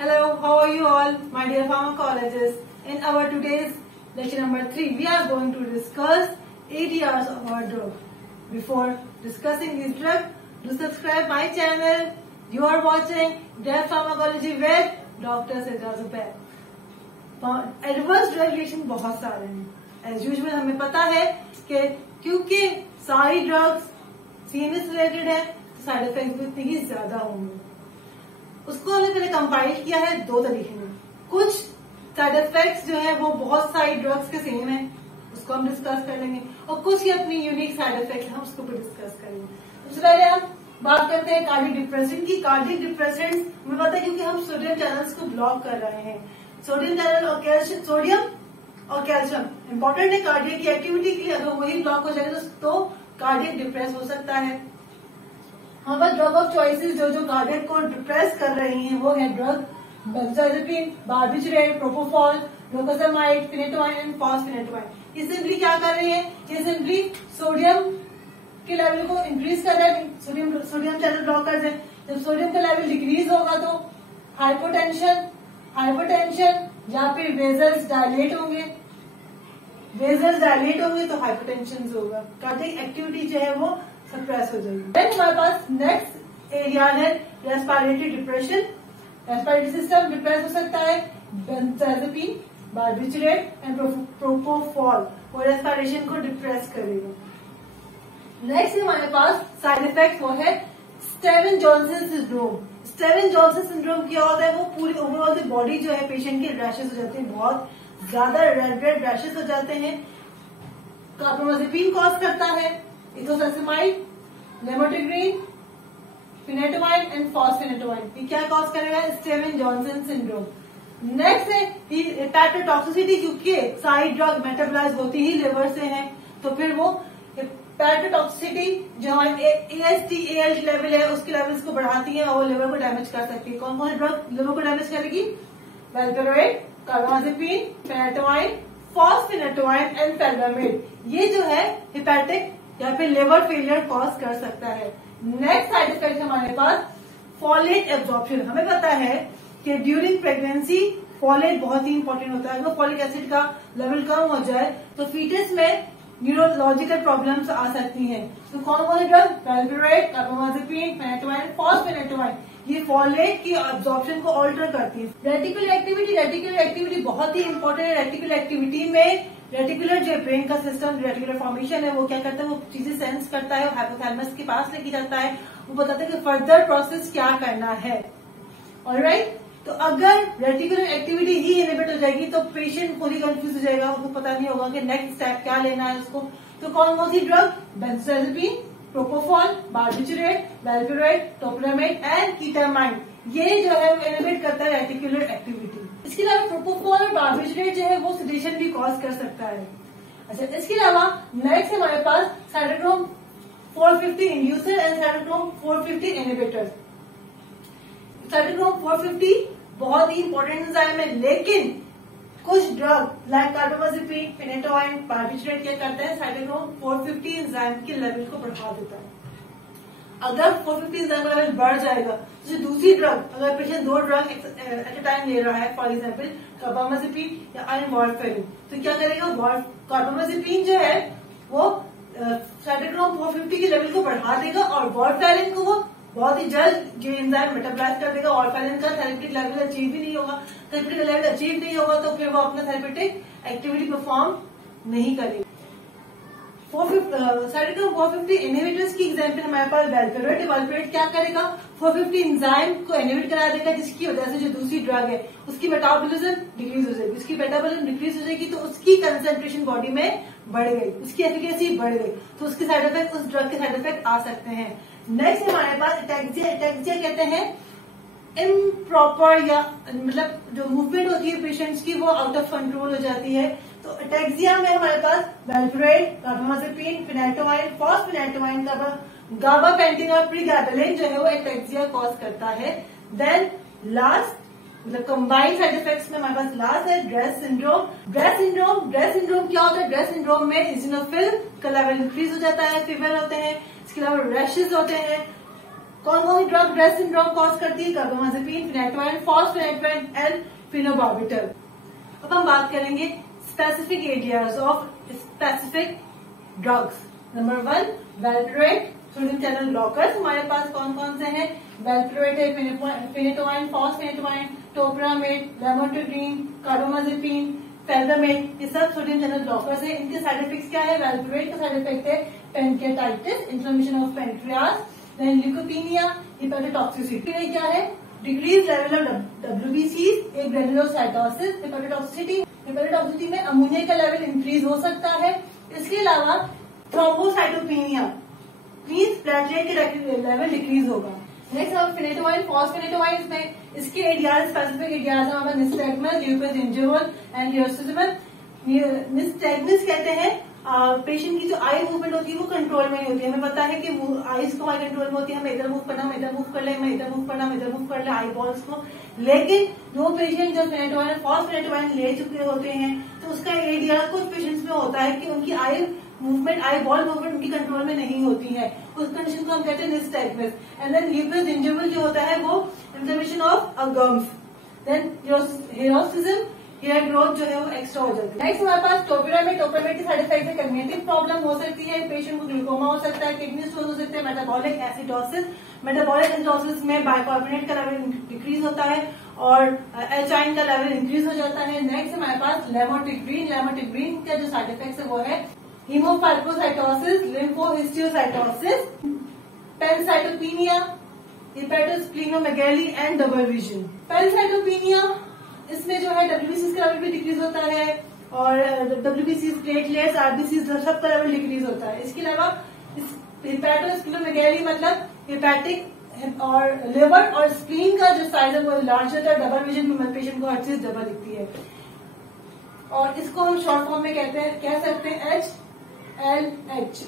Hello, how are you all, my dear pharmacologists? In our today's lecture number 3, we are going to discuss ADRs of our drug. Before discussing this drug, do subscribe my channel. You are watching Deaf Pharmacology with Dr. Sidra Zubair. Adverse drug reaction बहुत सारे हैं. As usual हमें पता है कि क्योंकि सारी drugs CNS related है तो साइड इफेक्ट्स भी उतने ही ज्यादा होंगे. उसको हमने पहले कंपाइल किया है दो तरीके में. कुछ साइड इफेक्ट्स जो है वो बहुत सारी ड्रग्स के सेम है, उसको हम डिस्कस कर लेंगे, और कुछ ही अपनी यूनिक साइड इफेक्ट हम उसको भी डिस्कस करेंगे. सबसे पहले हम बात करते हैं कार्डिक डिप्रेसेंट की. कार्डिक डिप्रेसेंट हमें पता है क्योंकि हम सोडियम चैनल्स को ब्लॉक कर रहे हैं. सोडियम चैनल और कैल्शियम, सोडियम और कैल्शियम इंपॉर्टेंट है कार्डियक की एक्टिविटी के लिए. अगर वही ब्लॉक हो जाएगा तो कार्डियक डिप्रेस हो सकता है. हमारे पास ड्रग ऑफ चॉइसेस जो कार्डियक को डिप्रेस कर रही हैं वो है ड्रग बेंजोडाइजेपिन, बार्बिटरेट, प्रोपोफॉल, लोकोसेमाइड, फिनेटोइन एंड फॉस्फेनेटोइन. ये सिंपली क्या कर रही है, ये सिंपली सोडियम के लेवल को इंक्रीज कर रहा है. सोडियम चैनल ब्लॉक कर रहे हैं. जब सोडियम का लेवल डिक्रीज होगा तो हाइपोटेंशन या फिर वेजल्स डायलेट होंगे. वेजल्स डायलेट होंगे तो हाइपोटेंशन होगा. कार्डियक एक्टिविटी जो है वो सप्रेस हो जाएगी. देन हमारे पास नेक्स्ट एरिया है respiratory depression. Respiratory system depress हो सकता है. बेंजोडाइजेपिन, बार्बिटरेट एंड प्रोपोफॉल वो रेस्पिरेशन को डिप्रेस करेगा. नेक्स्ट हमारे पास साइड इफेक्ट वो है Stephen Johnson syndrome. Stephen Johnson syndrome क्या होता है, वो पूरी ओवरऑल बॉडी जो है पेशेंट के रैशेस हो जाते हैं, बहुत ज्यादा रेड रैशेस हो जाते हैं. कार्बामेजेपिन कॉज करता है, इथोसेसामाइड, लेमोट्रिग्रीन, फिनेटोइन एंड फॉस्फेनेटोइन. ये क्या कॉज करेगा, स्टेवन जॉनसन सिंड्रोम. नेक्स्ट है हेपेटोटॉक्सिसिटी. क्योंकि सारी ड्रग मेटाबोलाइज होती ही लिवर से है तो फिर वो हेपेटोटॉक्सिसिटी जो हमारे AST ALT लेवल है उसके लेवल्स को बढ़ाती है और वो लिवर को डैमेज कर सकती है. कौन कौन सी ड्रग लिवर को डैमेज करेगी, वेल्पेरोएट, कार्बामेजेपिन, फिनेटोइन, फॉस्फेनेटोइन एंड फेल्डामेड. ये जो है हेपेटिक या फिर लिवर फेलियर कॉज कर सकता है. नेक्स्ट साइड इफेक्ट हमारे पास फॉलेट एब्जॉर्प्शन. हमें पता है कि ड्यूरिंग प्रेगनेंसी फॉलेट बहुत ही इंपॉर्टेंट होता है. अगर फॉलिक एसिड का लेवल कम हो जाए तो फीटस में न्यूरोलॉजिकल प्रॉब्लम्स आ सकती हैं. तो कौन कौन ड्रग, वेल्पेरोएट, कार्बामेजेपिन, फिनेटोइन, फॉस्फेनेटोइन, ये फॉलेट की एब्जॉर्प्शन को ऑल्टर करती है. रेटिकुलर एक्टिविटी बहुत ही इंपॉर्टेंट है. रेटिकुलर एक्टिविटी में रेटिकुलर जो ब्रेन का सिस्टम, रेटिकुलर फॉर्मेशन है वो क्या करता है, वो चीजें सेंस करता है, हाइपोथैलेमस के पास लेके जाता है, वो बताता है कि फर्दर प्रोसेस क्या करना है. ऑलराइट, तो अगर रेटिकुलर एक्टिविटी ही इनहिबिट हो जाएगी तो पेशेंट पूरी कंफ्यूज हो जाएगा, उसको पता नहीं होगा कि नेक्स्ट स्टेप क्या लेना है उसको. तो कौन कौन सी ड्रग, बेंजोडाइजेपिन, प्रोपोफॉल, बार्बिटरेट, वेल्पेरोएट, टोपिरामाइड एंड कीटामाइड, ये जो है इनहिबिट करता है रेटिकुलर एक्टिविटी. इसके अलावा प्रोपोफॉल और बार्बिटरेट जो है वो सेडेशन भी कॉज कर सकता है. अच्छा, इसके अलावा नेक्स्ट हमारे पास cytochrome 450 inducer and cytochrome 450 inhibitor. Cytochrome 450 बहुत ही इंपॉर्टेंट एंजाइम है, लेकिन कुछ ड्रग लाइक कार्बामेजेपिन, फिनेटोइन, बार्बिटरेट क्या करते हैं, साइटोक्रोम 450 एंजाइम के लेवल को बढ़ा देता है. अगर 450 एंजाइम का लेवल बढ़ जाएगा तो दूसरी ड्रग, अगर पेशेंट दो ड्रग एट ए टाइम ले रहा है, फॉर एग्जाम्पल कार्बामेजेपिन या आयरन वारफेरिन, तो क्या करेगा, कार्बामेजेपिन जो है वो साइटोक्रोम 450 के लेवल को बढ़ा देगा और वारफेरिन को वो बहुत ही जल्द जो एंजाइम मेटाबोलाइज कर देगा. वारफेरिन का थेरेप्यूटिक लेवल अचीव ही नहीं होगा. थेरेप्यूटिक लेवल अचीव नहीं होगा तो फिर वो अपना थेरेप्यूटिक एक्टिविटी परफॉर्म नहीं करेगा. साइटोक्रोम 450 इनहिबिटर्स की एग्जांपल हमारे पास वेल्पेरोएट. वेल्पेरोएट क्या करेगा, 450 एंजाइम को इनहिबिट करा देगा, जिसकी वजह से जो दूसरी ड्रग है उसकी मेटाबॉलिज्म डिक्रीज हो जाएगी. उसकी मेटाबॉलिज्म डिक्रीज हो जाएगी तो उसकी कंसेंट्रेशन बॉडी में बढ़ गई, उसकी एफिकेसी बढ़ गई, तो उसके साइड इफेक्ट, उस ड्रग के साइड इफेक्ट आ सकते हैं. नेक्स्ट हमारे पास एटैक्सिया कहते हैं इम्प्रॉपर या मतलब जो मूवमेंट होती है पेशेंट्स की वो आउट ऑफ कंट्रोल हो जाती है. तो एटैक्सिया में हमारे पास वेल्पेरोएट, कार्बामेजेपिन, फिनेटोइन, फॉस्फेनेटोइन, गाबापेंटिन और प्रीगाबेलिन जो है वो एटैक्सिया कॉज करता है. देन लास्ट मतलब कंबाइंड साइड इफेक्ट्स में हमारे पास लास्ट है ड्रेस सिंड्रोम. ड्रेस सिंड्रोम क्या होता है, ड्रेस सिंड्रोम में इजिनोफिल का लेवल इंक्रीज हो जाता है, फीवर होते हैं, इसके अलावा रैशेज होते हैं, कौन कौन सी ड्रग रेस्ट सिंड्रोम कॉज करती है? Carbamazepine, phenytoin, fosphenytoin and phenobarbital. अब हम बात करेंगे specific areas of specific drugs. Number 1 valproate, sodium channel blockers. हमारे पास कौन कौन से हैं? वेल्प्रोएट है, फेनेटोइन, फॉस्फेनेटोइन, टोपरामेट, लैमोट्रिप्टीन, कार्बामाजेपिन, फेल्डामेट, ये सब सोडियम चैनल ब्लॉकर्स है। इनके साइड इफेक्ट्स क्या है? वेल्प्रोएट का साइड इफेक्ट है pancreatitis, inflammation of pancreas, then leukopenia, hepatotoxicity क्या है? डिक्रीज लेवल ऑफ WBCs, एक ग्रेनुलोसाइटोसिस, हिपेटोटॉक्सिसिटी में अमोनिया का लेवल इंक्रीज हो सकता है। इसके अलावा थ्रोम्बोसाइटोपेनिया मींस प्लेटलेट के लेवल डिक्रीज होगा। नेक्स्ट अब फेनेटोइन, फॉस्फेनेटोइन में इसके एरियाज स्पेसिफिक एरियाज है हमारे निस्टैग्मस, ल्यूपस इंजिवल एंड हिस्टोसिस। निस्टैग्मस कहते हैं पेशेंट की जो आई मूवमेंट होती है वो कंट्रोल में नहीं होती है। हमें पता है कि आईज को हमारे कंट्रोल में होती है, हमें इधर मूव करना, हम इधर मूव कर ले, हमें इधर मूव करना, हम इधर मूव कर ले आई बॉल्स को। लेकिन जो पेशेंट जब फेनेटोइन फॉस्फेनेटोइन ले चुके होते हैं तो उसका एरिया कुछ पेशेंट्स में होता है कि उनकी eye movement, eye ball movement उनकी कंट्रोल में नहीं होती है। उस कंडीशन को हम कहते हैं nystagmus. And then lupus gingival जो होता है वो inflammation of gums. Then hirsutism, hair growth जो है वो एक्स्ट्रा हो जाती है। नेक्स्ट हमारे पास टोपरामेट, टोपरामेट के साइड इफेक्ट है कॉग्निटिव प्रॉब्लम हो सकती है, पेशेंट को ग्लूकोमा हो सकता है, किडनी स्टोन हो सकते हैं, मेटाबॉलिक एसिडोसिस, मेटाबॉलिक एसिडोसिस में बाइकार्बोनेट का लेवल डिक्रीज होता है और एल्चाइन का लेवल इंक्रीज हो जाता है। नेक्स्ट हमारे पास लेमोट्रिप्टीन, लेमोट्रिप्टीन का जो साइड इफेक्ट है वो है haemofibrocytosis, lymphohistiocytosis, pancytopenia, hepatosplenomegaly and double vision. Pancytopenia इसमें जो है WBCs का लेवल भी डिक्रीज होता है और WBCs, प्लेटलेट्स, RBCs सब का लेवल डिक्रीज होता है। इसके अलावा हिपेटोस्प्लीनोमेगैली मतलब हिपैटिक और लिवर और स्प्लीन का जो साइज है वो लार्ज होता है। डबल विजन में पेशेंट को हर चीज डबल दिखती है और इसको हम शॉर्ट फॉर्म में कह सकते हैं HLH।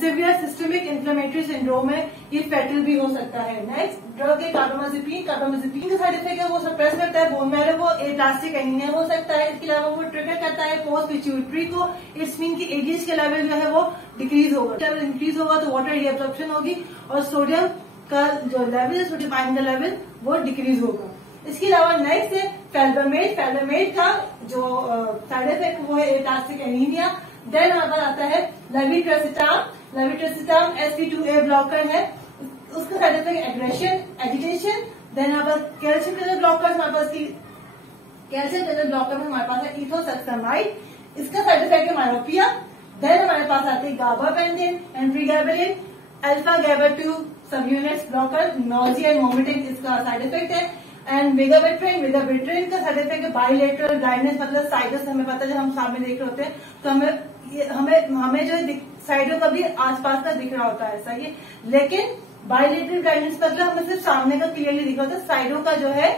Severe systemic inflammatory syndrome है, ये फैटल भी हो सकता है। नेक्स्ट ड्रग है कार्बामाजेपिन, कार्बामाजेपिन का साइड इफेक्ट है वो सप्रेस करता है बोन मैरो को, एप्लास्टिक एनीमिया हो सकता है। इसके अलावा वो ट्रिगर करता है पोस्ट पिट्यूटरी को, इट्स मीन की एजीज के लेवल जो है वो डिक्रीज होगा। लेवल इंक्रीज होगा तो वाटर रीअब्जॉर्प्शन होगी और सोडियम का जो लेवल है, सोडियम आयन का लेवल वो डिक्रीज होगा। इसके अलावा नेक्स्ट है फेल्डामेट, फेल्डामेट का जो साइड इफेक्ट वो है एप्लास्टिक एनीमिया। देन हमारे पास आता है लेविट्रेसिटाम, लेविट्रेसिटाम sp2A ब्लॉकर है, उसका side effect aggression, agitation. Then हमारे पास कैल्शियम चैनल ब्लॉकर, हमारे पास कैल्शियम चैनल ब्लॉकर में हमारे पास है इथोसक्सामाइड, इसका साइड इफेक्ट है मायोपिया। देन हमारे पास आते हैं गाबापेंटिन एंड प्रीगैबेलिन, अल्फा गैबा 2 सब units blocker, nausea and vomiting इसका साइड इफेक्ट है। एंड वेगाबेट्रिन, वेगाबेट्रिन का साइड इफेक्ट है बाइलेटरल ब्लाइंडनेस मतलब साइडस। हमें पता है जब हम सामने देख रहे होते हैं तो हमें जो साइडों का भी आसपास का दिख रहा होता है ऐसा ये, लेकिन बाइलेटरल ब्लाइंडनेस मतलब हमें सिर्फ सामने का क्लियरली दिख रहा होता है, साइडों का जो है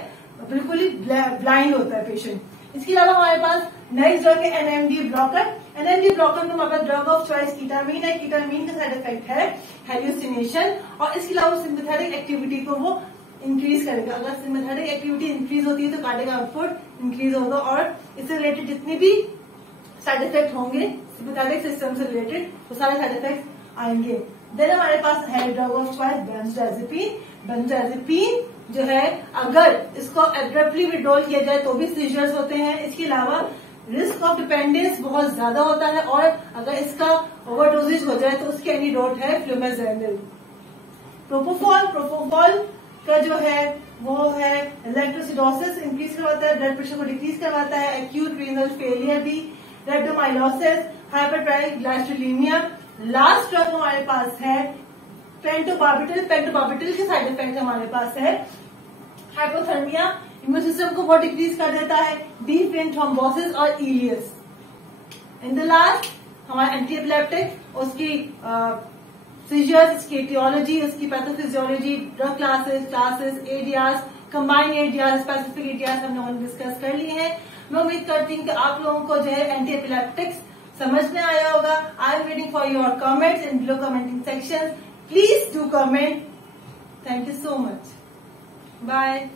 बिल्कुल ही ब्लाइंड होता है पेशेंट। इसके अलावा हमारे पास नेक्स्ट ड्रग है NMD ब्लॉकर। NMD ब्लॉकर में हमारे पास ड्रग ऑफ चॉइस कीटामीन है, कीटामीन का साइड इफेक्ट है हेल्यूसिनेशन और इसके अलावा सिंपैथेटिक एक्टिविटी को वो इंक्रीज करेगा। अगर सिंपैथेटिक एक्टिविटी इंक्रीज होती है तो कार्डियक आउटपुट इंक्रीज होगा और इससे रिलेटेड जितनी भी साइड इफेक्ट होंगे सिंपैथेटिक सिस्टम से रिलेटेड वो सारे साइड इफेक्ट आएंगे। देन हमारे पास है ड्रग ऑफ चॉइस बेंजोडाज़ेपिन। बेंजोडाज़ेपिन जो है अगर इसको एब्रप्टली विड्रॉल किया जाए तो भी सीजर्स होते हैं। इसके अलावा रिस्क ऑफ डिपेंडेंस बहुत ज्यादा होता है और अगर इसका ओवरडोजेज हो जाए तो उसकी एंटीडोट है फ्लूमेजेनिल। प्रोपोफॉल, प्रोपोफॉल का जो है वो है इलेक्ट्रोसिडोसिस इंक्रीज करवाता है, ब्लड प्रेशर को डिक्रीज करवाता है, एक्यूट रीनल फेलियर भी, रेब्डोमाइलोसिस, हाइपरट्राइग्लाइसोलीमिया। लास्ट ड्रग हमारे पास है पेंटोबार्बिटल। पेंटोबार्बिटल के साइड इफेक्ट हमारे पास है हाइपोथर्मिया, इम्यून सिस्टम को बहुत डिक्रीज कर देता है, डीप वेन थ्रोम्बोसिस और इलियस। इन द लास्ट हमारा एंटी एपिलेप्टिक, उसकी सीजर्स, इसकी एटियोलॉजी, उसकी pathophysiology, drug classes, areas, combined areas, specific areas हम लोगों ने डिस्कस कर लिए हैं। मैं उम्मीद करती हूँ कि आप लोगों को जो है एंटी एपिलेप्टिक्स समझ में आया होगा। I am waiting for your comments in below commenting section. Please do comment. Thank you so much. Bye.